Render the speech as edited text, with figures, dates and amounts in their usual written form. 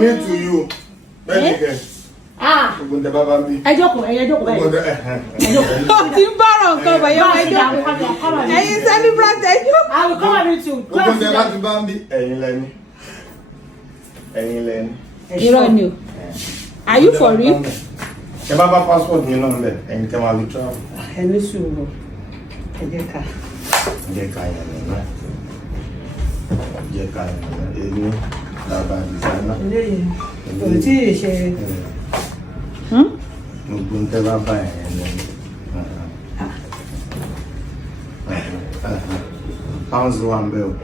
me to you. Ah. I joke. Timbaro come by your hey, celebrate. I will come with you. You don't know. Are you for real? The Baba passport, you know, and come out travel. And this you Jeka. How's the one bill?